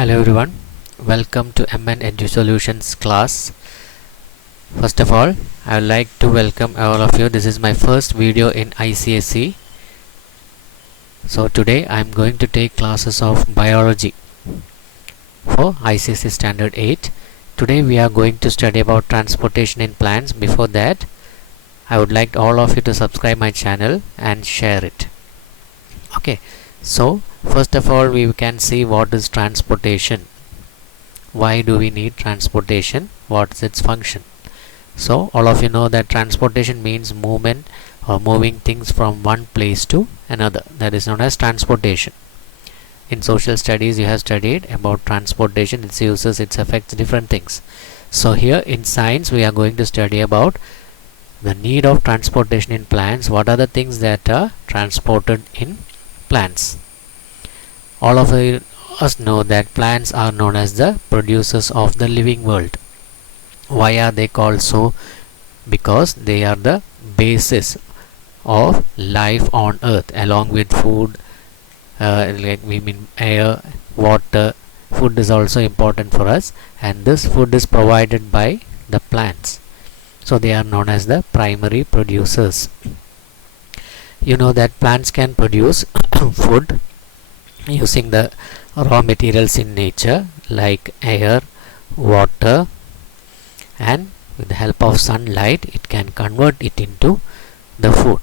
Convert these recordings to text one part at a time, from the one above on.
Hello everyone, welcome to MN Edusolutions class. First of all, I would like to welcome all of you. This is my first video in ICSE. So today I am going to take classes of biology for ICSE Standard 8. Today we are going to study about transportation in plants. Before that, I would like all of you to subscribe my channel and share it. Okay, so first of all we can see what is transportation. Why do we need transportation? What is its function? So all of you know that transportation means movement or moving things from one place to another. That is known as transportation. In social studies you have studied about transportation, its uses, its effects, different things. So here in science we are going to study about the need of transportation in plants. What are the things that are transported in plants? All of us know that plants are known as the producers of the living world. Why are they called so? Because they are the basis of life on earth, along with food, like we mean air, water. Food is also important for us, and this food is provided by the plants. So they are known as the primary producers. You know that plants can produce food using the raw materials in nature like air, water, and with the help of sunlight it can convert it into the food,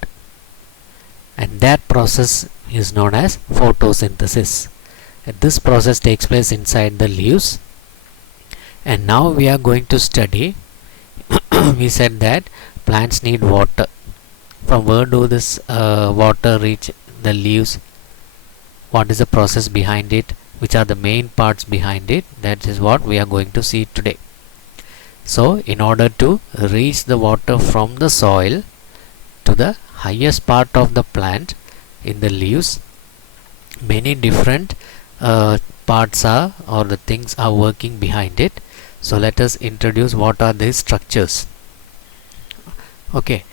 and that process is known as photosynthesis. This process takes place inside the leaves. And now we are going to study we said that plants need water. From where do this water reach the leaves? What is the process behind it? Which are the main parts behind it? That is what we are going to see today. So in order to reach the water from the soil to the highest part of the plant in the leaves, many different parts are, or the things are working behind it. So let us introduce what are these structures. Okay,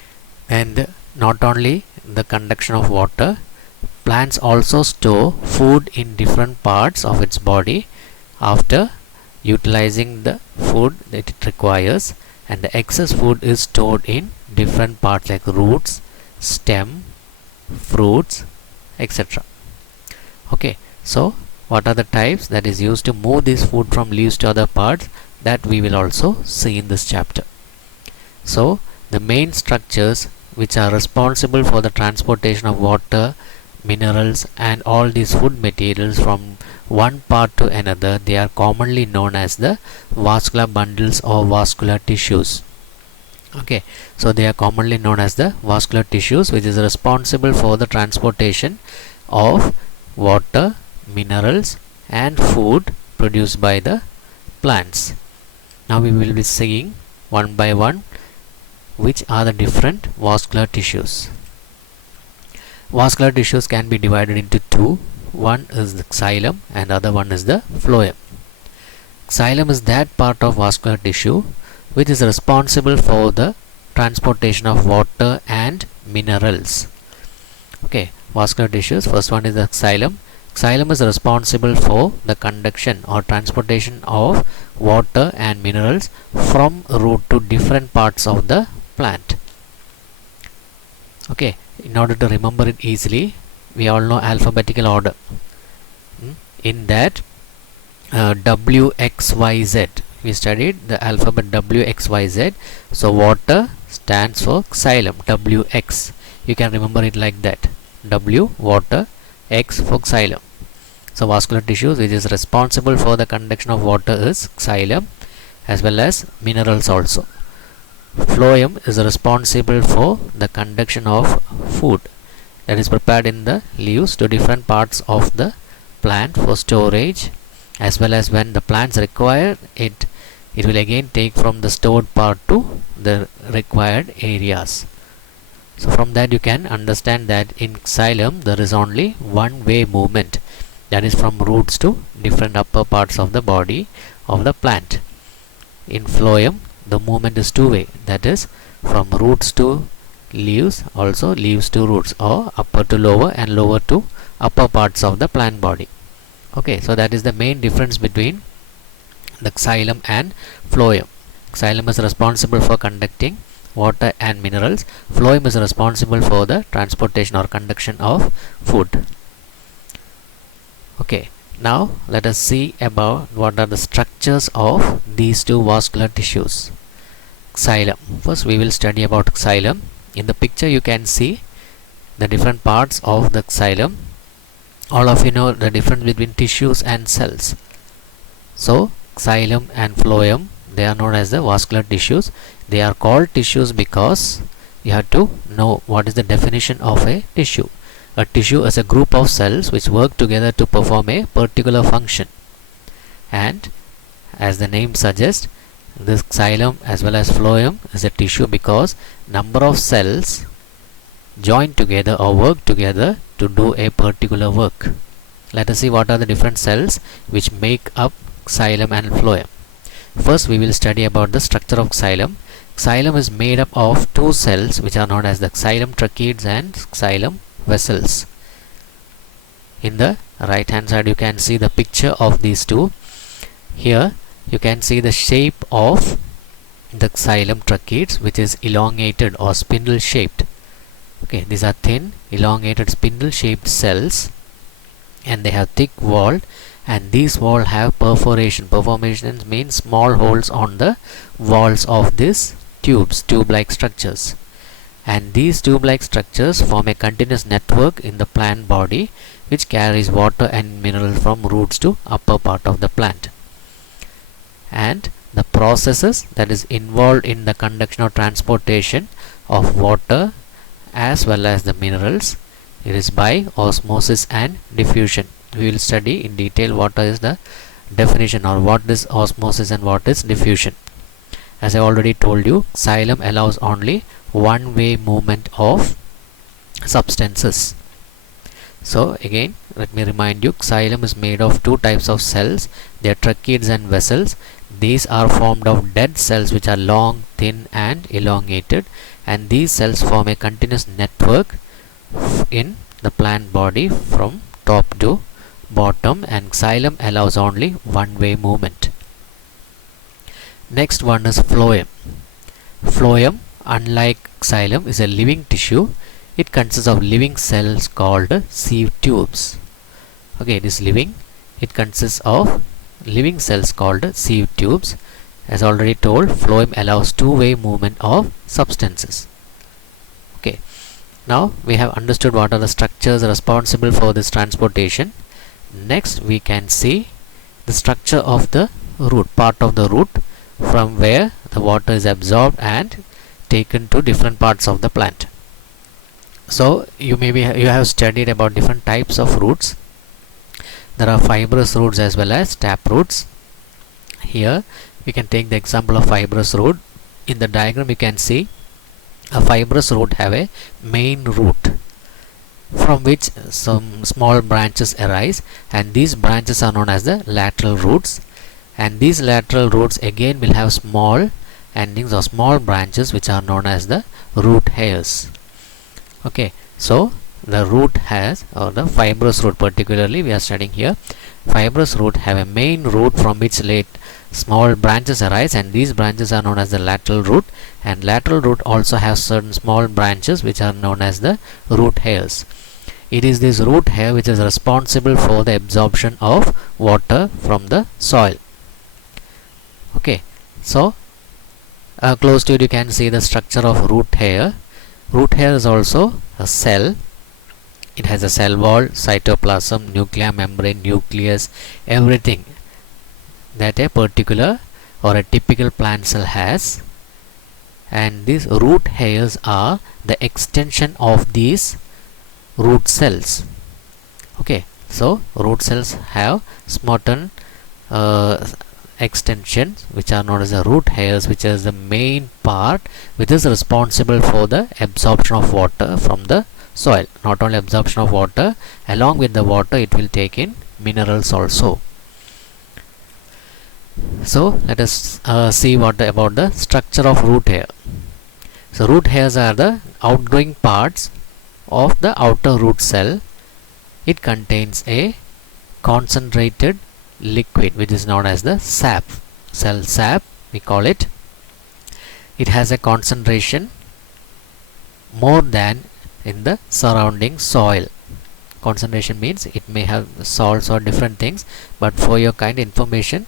and not only the conduction of water, plants also store food in different parts of its body after utilizing the food that it requires, and the excess food is stored in different parts like roots, stem, fruits, etc. Okay, so what are the types that is used to move this food from leaves to other parts? That we will also see in this chapter. So the main structures which are responsible for the transportation of water, minerals, and all these food materials from one part to another, they are commonly known as the vascular bundles or vascular tissues. Okay, so they are commonly known as the vascular tissues, which is responsible for the transportation of water, minerals, and food produced by the plants. Now we will be seeing one by one which are the different vascular tissues. Vascular tissues can be divided into two. One is the xylem and the other one is the phloem. Xylem is that part of vascular tissue which is responsible for the transportation of water and minerals. Okay, vascular tissues, first one is the xylem. Xylem is responsible for the conduction or transportation of water and minerals from root to different parts of the plant. Okay, in order to remember it easily, we all know alphabetical order. In that W, X, Y, Z, we studied the alphabet W, X, Y, Z. So water stands for xylem, WX. You can remember it like that. W, water, X for xylem. So vascular tissues which is responsible for the conduction of water is xylem, as well as minerals also. Phloem is responsible for the conduction of food that is prepared in the leaves to different parts of the plant for storage, as well as when the plants require it, it will again take from the stored part to the required areas. So from that you can understand that in xylem there is only one way movement, that is from roots to different upper parts of the body of the plant. In phloem the movement is two way, that is from roots to leaves, also leaves to roots, or upper to lower and lower to upper parts of the plant body. Okay, so that is the main difference between the xylem and phloem. Xylem is responsible for conducting water and minerals. Phloem is responsible for the transportation or conduction of food. Okay, now let us see about what are the structures of these two vascular tissues. Xylem. First we will study about xylem. In the picture you can see the different parts of the xylem. All of you know the difference between tissues and cells. So xylem and phloem, they are known as the vascular tissues. They are called tissues because you have to know what is the definition of a tissue. A tissue is a group of cells which work together to perform a particular function. And as the name suggests, this xylem as well as phloem is a tissue because number of cells join together or work together to do a particular work. Let us see what are the different cells which make up xylem and phloem. First we will study about the structure of xylem. Xylem is made up of two cells which are known as the xylem tracheids and xylem vessels. In the right hand side you can see the picture of these two. Here you can see the shape of the xylem tracheids, which is elongated or spindle shaped. Okay, these are thin elongated spindle shaped cells and they have thick wall, and these walls have perforation. Perforation means small holes on the walls of these tubes, tube-like structures. And these tube-like structures form a continuous network in the plant body which carries water and minerals from roots to upper part of the plant. And the processes that is involved in the conduction or transportation of water as well as the minerals, it is by osmosis and diffusion. We will study in detail what is the definition or what is osmosis and what is diffusion. As I already told you, xylem allows only one-way movement of substances. So again, let me remind you, xylem is made of two types of cells. They are tracheids and vessels. These are formed of dead cells which are long, thin and elongated, and these cells form a continuous network in the plant body from top to bottom, and xylem allows only one-way movement. Next one is phloem. Phloem, unlike xylem, is a living tissue. It consists of living cells called sieve tubes. Okay, it is living. It consists of living cells called sieve tubes. As already told, phloem allows two-way movement of substances. Okay, now we have understood what are the structures responsible for this transportation. Next we can see the structure of the root, part of the root from where the water is absorbed and taken to different parts of the plant. So you have studied about different types of roots. There are fibrous roots as well as tap roots. Here we can take the example of fibrous root. In the diagram you can see a fibrous root have a main root from which some small branches arise, and these branches are known as the lateral roots, and these lateral roots again will have small endings or small branches which are known as the root hairs. Okay, so the root has, or the fibrous root particularly we are studying here, fibrous root have a main root from which small branches arise, and these branches are known as the lateral root, and lateral root also has certain small branches which are known as the root hairs. It is this root hair which is responsible for the absorption of water from the soil. Okay, so close to it you can see the structure of root hair. Root hair is also a cell. It has a cell wall, cytoplasm, nuclear membrane, nucleus, everything that a particular or a typical plant cell has, and these root hairs are the extension of these root cells. Okay, so root cells have certain extensions which are known as the root hairs, which is the main part which is responsible for the absorption of water from the soil. Not only absorption of water, along with the water it will take in minerals also. So let us see what about the structure of root hair. So root hairs are the outgrowing parts of the outer root cell. It contains a concentrated liquid which is known as the sap, cell sap we call it. It has a concentration more than in the surrounding soil. Concentration means it may have salts or different things, but for your kind information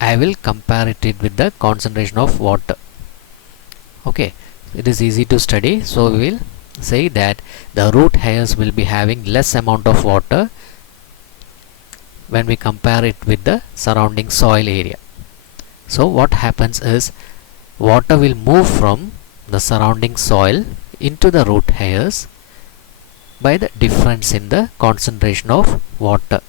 I will compare it with the concentration of water. Okay, it is easy to study, so we will say that the root hairs will be having less amount of water when we compare it with the surrounding soil area. So what happens is water will move from the surrounding soil into the root hairs by the difference in the concentration of water.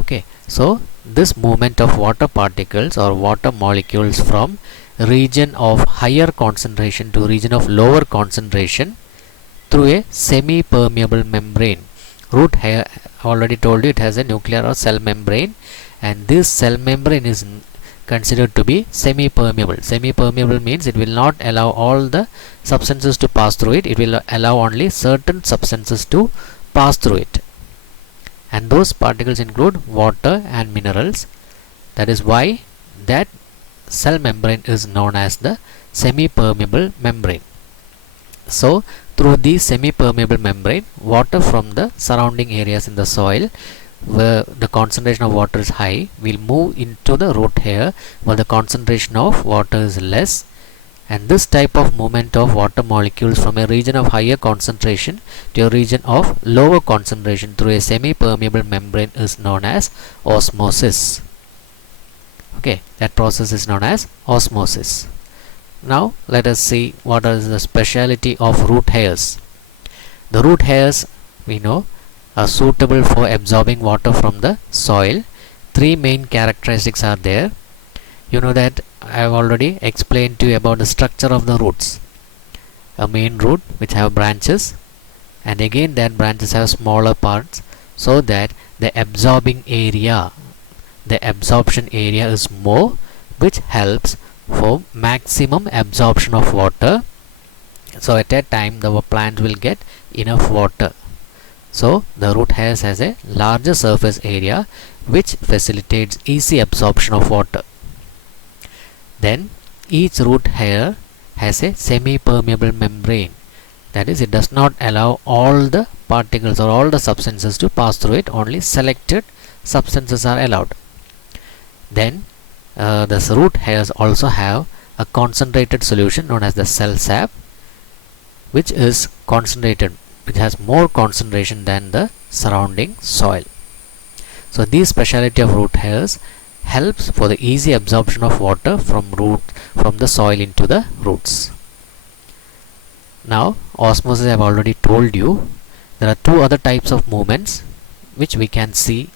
Okay, so this movement of water particles or water molecules from region of higher concentration to region of lower concentration through a semi-permeable membrane. Root hair, already told you, it has a nuclear or cell membrane, and this cell membrane is considered to be semi-permeable. Semi-permeable means it will not allow all the substances to pass through it. It will allow only certain substances to pass through it, and those particles include water and minerals. That is why that cell membrane is known as the semi-permeable membrane. So through the semi-permeable membrane, water from the surrounding areas in the soil where the concentration of water is high will move into the root hair where the concentration of water is less, and this type of movement of water molecules from a region of higher concentration to a region of lower concentration through a semi-permeable membrane is known as osmosis. Okay, that process is known as osmosis. Now let us see what is the speciality of root hairs. The root hairs, we know, are suitable for absorbing water from the soil. Three main characteristics are there. You know that I have already explained to you about the structure of the roots. A main root which have branches, and again that branches have smaller parts, so that the absorption area is more, which helps for maximum absorption of water. So at a time the plant will get enough water. So the root hairs has a larger surface area which facilitates easy absorption of water. Then each root hair has a semi-permeable membrane. That is, it does not allow all the particles or all the substances to pass through it. Only selected substances are allowed. Then the root hairs also have a concentrated solution known as the cell sap, which is concentrated, which has more concentration than the surrounding soil. So this speciality of root hairs helps for the easy absorption of water from the soil into the roots. Now osmosis I have already told you. There are two other types of movements which we can see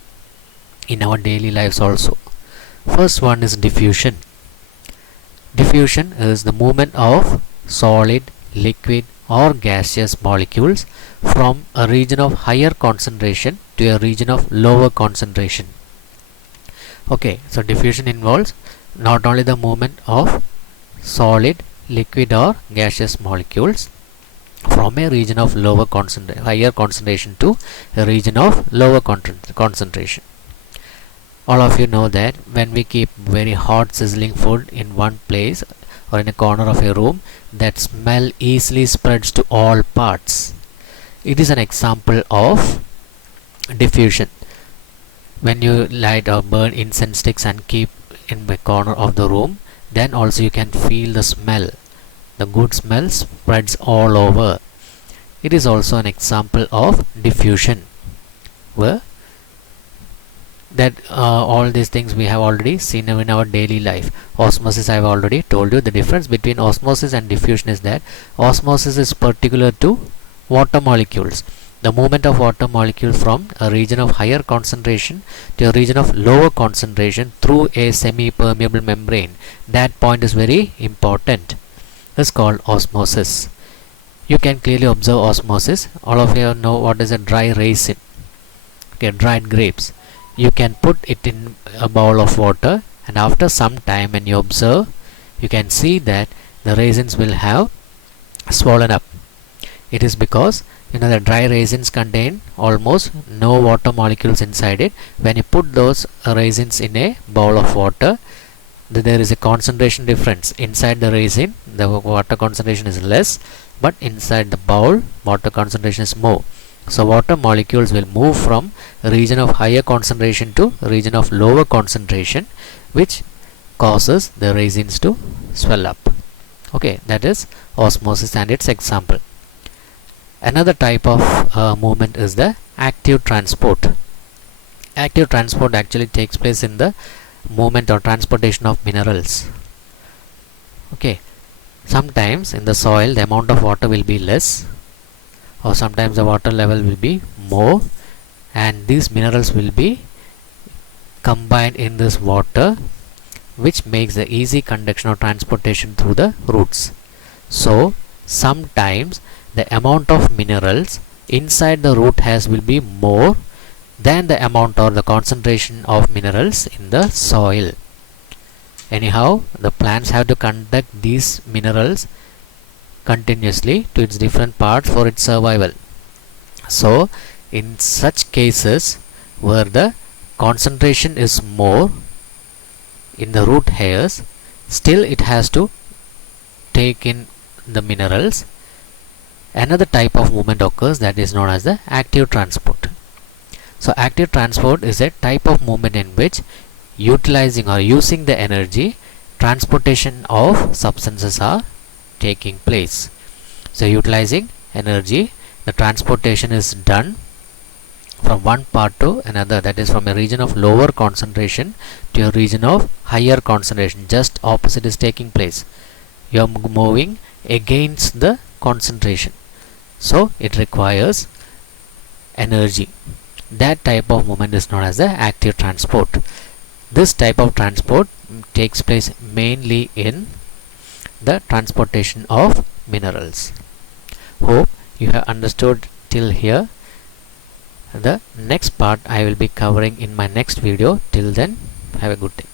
in our daily lives also. First one is diffusion. Diffusion is the movement of solid, liquid or gaseous molecules from a region of higher concentration to a region of lower concentration. Okay, so diffusion involves not only the movement of solid, liquid or gaseous molecules from a region of higher concentration to a region of lower concentration. All of you know that when we keep very hot sizzling food in one place or in a corner of a room, that smell easily spreads to all parts. It is an example of diffusion. When you light or burn incense sticks and keep in the corner of the room, then also you can feel the smell. The good smell spreads all over. It is also an example of diffusion, where that all these things we have already seen in our daily life. Osmosis I have already told you. The difference between osmosis and diffusion is that osmosis is particular to water molecules. The movement of water molecules from a region of higher concentration to a region of lower concentration through a semi-permeable membrane. That point is very important. It's called osmosis. You can clearly observe osmosis. All of you know what is a dry raisin. Okay, dried grapes. You can put it in a bowl of water, and after some time when you observe, you can see that the raisins will have swollen up. It is because The dry raisins contain almost no water molecules inside it. When you put those raisins in a bowl of water, there is a concentration difference. Inside the raisin, the water concentration is less, but inside the bowl, water concentration is more. So water molecules will move from a region of higher concentration to a region of lower concentration, which causes the raisins to swell up. Okay, that is osmosis and its example. Another type of movement is the active transport. Active transport actually takes place in the movement or transportation of minerals. Okay, sometimes in the soil the amount of water will be less, or sometimes the water level will be more, and these minerals will be combined in this water, which makes the easy conduction or transportation through the roots. So sometimes the amount of minerals inside the root hairs will be more than the amount or the concentration of minerals in the soil. Anyhow, the plants have to conduct these minerals continuously to its different parts for its survival. So in such cases where the concentration is more in the root hairs, still it has to take in the minerals. Another type of movement occurs, that is known as the active transport. So active transport is a type of movement in which utilizing or using the energy, transportation of substances are taking place. So utilizing energy, the transportation is done from one part to another, that is from a region of lower concentration to a region of higher concentration. Just opposite is taking place. You are moving against the concentration, so it requires energy. That type of movement is known as the active transport. This type of transport takes place mainly in the transportation of minerals. Hope you have understood till here. The next part I will be covering in my next video. Till then, have a good day.